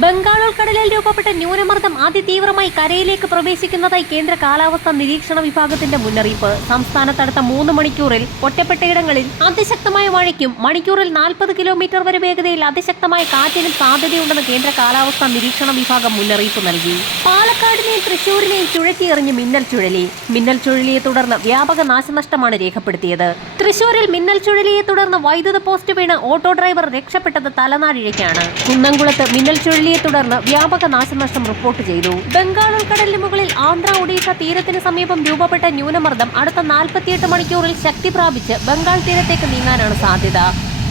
ബംഗാൾ ഉൾക്കടലിൽ രൂപപ്പെട്ട ന്യൂനമർദ്ദം അതിതീവ്രമായി കരയിലേക്ക് പ്രവേശിക്കുന്നതായി കേന്ദ്ര കാലാവസ്ഥാ നിരീക്ഷണ വിഭാഗത്തിന്റെ മുന്നറിയിപ്പ്. സംസ്ഥാനത്ത് അടുത്ത മൂന്ന് മണിക്കൂറിൽ ഒറ്റപ്പെട്ടയിടങ്ങളിൽ അതിശക്തമായ മഴയ്ക്കും മണിക്കൂറിൽ നാൽപ്പത് കിലോമീറ്റർ വരെ വേഗതയിൽ അതിശക്തമായ കാറ്റിനും സാധ്യതയുണ്ടെന്ന് കേന്ദ്ര കാലാവസ്ഥാ നിരീക്ഷണ വിഭാഗം മുന്നറിയിപ്പ് നൽകി. പാലക്കാടിനെയും തൃശൂരിനെയും ചുഴറ്റിയെറിഞ്ഞ് മിന്നൽ ചുഴലി. മിന്നൽ ചുഴലിയെ തുടർന്ന് വ്യാപക നാശനഷ്ടമാണ് രേഖപ്പെടുത്തിയത്. തൃശൂരിൽ മിന്നൽ ചുഴലിയെ തുടർന്ന് വൈദ്യുത പോസ്റ്റ് വീണ് ഓട്ടോ ഡ്രൈവർ രക്ഷപ്പെട്ടത് തലനാരിഴയ്ക്കാണ് കുന്നംകുളത്ത് മിന്നൽ ചുഴലിയെ തുടർന്ന് വ്യാപക നാശനഷ്ടം റിപ്പോർട്ട് ചെയ്തു. ബംഗാൾ ഉൾക്കടലിന് മുകളിൽ ആന്ധ്ര ഒഡീഷ തീരത്തിന് സമീപം രൂപപ്പെട്ട ന്യൂനമർദ്ദം അടുത്ത നാൽപ്പത്തിയെട്ട് മണിക്കൂറിൽ ശക്തി പ്രാപിച്ച് ബംഗാൾ തീരത്തേക്ക് നീങ്ങാനാണ് സാധ്യത.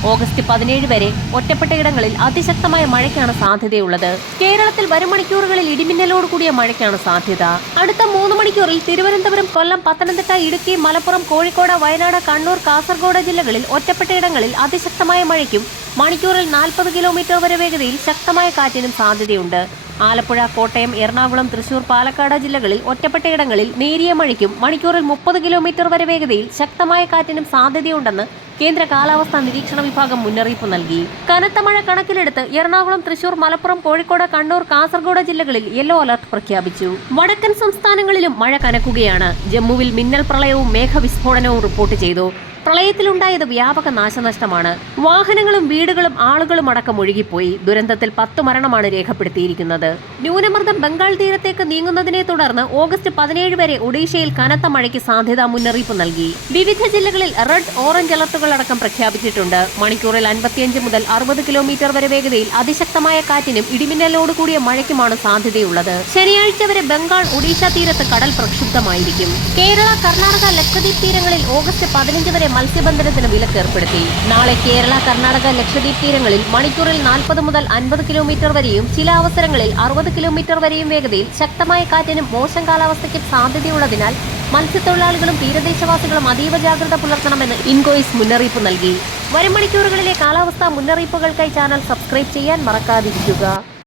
ഓഗസ്റ്റ് പതിനേഴ് വരെ ഒറ്റപ്പെട്ടയിടങ്ങളിൽ അതിശക്തമായ മഴയ്ക്കാണ് സാധ്യതയുള്ളത്. കേരളത്തിൽ വരും മണിക്കൂറുകളിൽ ഇടിമിന്നലോട് കൂടിയ മഴയ്ക്കാണ് സാധ്യത. അടുത്ത മൂന്ന് മണിക്കൂറിൽ തിരുവനന്തപുരം കൊല്ലം പത്തനംതിട്ട ഇടുക്കി മലപ്പുറം കോഴിക്കോട് വയനാട് കണ്ണൂർ കാസർഗോഡ് ജില്ലകളിൽ ഒറ്റപ്പെട്ടയിടങ്ങളിൽ അതിശക്തമായ മഴയ്ക്കും മണിക്കൂറിൽ നാൽപ്പത് കിലോമീറ്റർ വരെ വേഗതയിൽ ശക്തമായ കാറ്റിനും സാധ്യതയുണ്ട്. ആലപ്പുഴ കോട്ടയം എറണാകുളം തൃശൂർ പാലക്കാട് ജില്ലകളിൽ ഒറ്റപ്പെട്ടയിടങ്ങളിൽ നേരിയ മഴയ്ക്കും മണിക്കൂറിൽ മുപ്പത് കിലോമീറ്റർ വരെ വേഗതയിൽ ശക്തമായ കാറ്റിനും സാധ്യതയുണ്ടെന്ന് കേന്ദ്ര കാലാവസ്ഥാ നിരീക്ഷണ വിഭാഗം മുന്നറിയിപ്പ് നൽകി. കനത്ത മഴ കണക്കിലെടുത്ത് എറണാകുളം തൃശൂർ മലപ്പുറം കോഴിക്കോട് കണ്ണൂർ കാസർഗോഡ് ജില്ലകളിൽ യെല്ലോ അലർട്ട് പ്രഖ്യാപിച്ചു. വടക്കൻ സംസ്ഥാനങ്ങളിലും മഴ കനക്കുകയാണ്. ജമ്മുവിൽ മിന്നൽ പ്രളയവും മേഘവിസ്ഫോടനവും റിപ്പോർട്ട് ചെയ്തു. പ്രളയത്തിലുണ്ടായത് വ്യാപക നാശനഷ്ടമാണ്. വാഹനങ്ങളും വീടുകളും ആളുകളും അടക്കം ഒഴുകിപ്പോയി. ദുരന്തത്തിൽ പത്ത് മരണമാണ് രേഖപ്പെടുത്തിയിരിക്കുന്നത്. ന്യൂനമർദ്ദം ബംഗാൾ തീരത്തേക്ക് നീങ്ങുന്നതിനെ തുടർന്ന് ഓഗസ്റ്റ് പതിനേഴ് വരെ ഒഡീഷയിൽ കനത്ത മഴയ്ക്ക് സാധ്യതാ മുന്നറിയിപ്പ് നൽകി. വിവിധ ജില്ലകളിൽ റെഡ് ഓറഞ്ച് അലർട്ടുകൾ അടക്കം പ്രഖ്യാപിച്ചിട്ടുണ്ട്. മണിക്കൂറിൽ അൻപത്തിയഞ്ച് മുതൽ അറുപത് കിലോമീറ്റർ വരെ വേഗതയിൽ അതിശക്തമായ കാറ്റിനും ഇടിമിന്നലോട് കൂടിയ മഴയ്ക്കുമാണ് സാധ്യതയുള്ളത്. ശനിയാഴ്ച വരെ ബംഗാൾ ഒഡീഷ തീരത്ത് കടൽ പ്രക്ഷുബ്ധമായിരിക്കും. കേരള കർണാടക ലക്ഷദ്വീപ് തീരങ്ങളിൽ ഓഗസ്റ്റ് പതിനഞ്ച് വരെ മത്സ്യബന്ധനത്തിന് വിലക്ക് ഏർപ്പെടുത്തി നാളെ കേരള കർണാടക ലക്ഷദ്വീപ് തീരങ്ങളിൽ മണിക്കൂറിൽ നാൽപ്പത് മുതൽ അൻപത് കിലോമീറ്റർ വരെയും ചില അവസരങ്ങളിൽ അറുപത് കിലോമീറ്റർ വരെയും വേഗതയിൽ ശക്തമായ കാറ്റിനും മോശം കാലാവസ്ഥയ്ക്കും സാധ്യതയുള്ളതിനാൽ മത്സ്യത്തൊഴിലാളികളും തീരദേശവാസികളും അതീവ ജാഗ്രത പുലർത്തണമെന്ന് ഇൻകോയിസ് മുന്നറിയിപ്പ് നൽകി. വരും മണിക്കൂറുകളിലെ കാലാവസ്ഥാ മുന്നറിയിപ്പുകൾക്കായി ചാനൽ സബ്സ്ക്രൈബ് ചെയ്യാൻ മറക്കാതിരിക്കുക.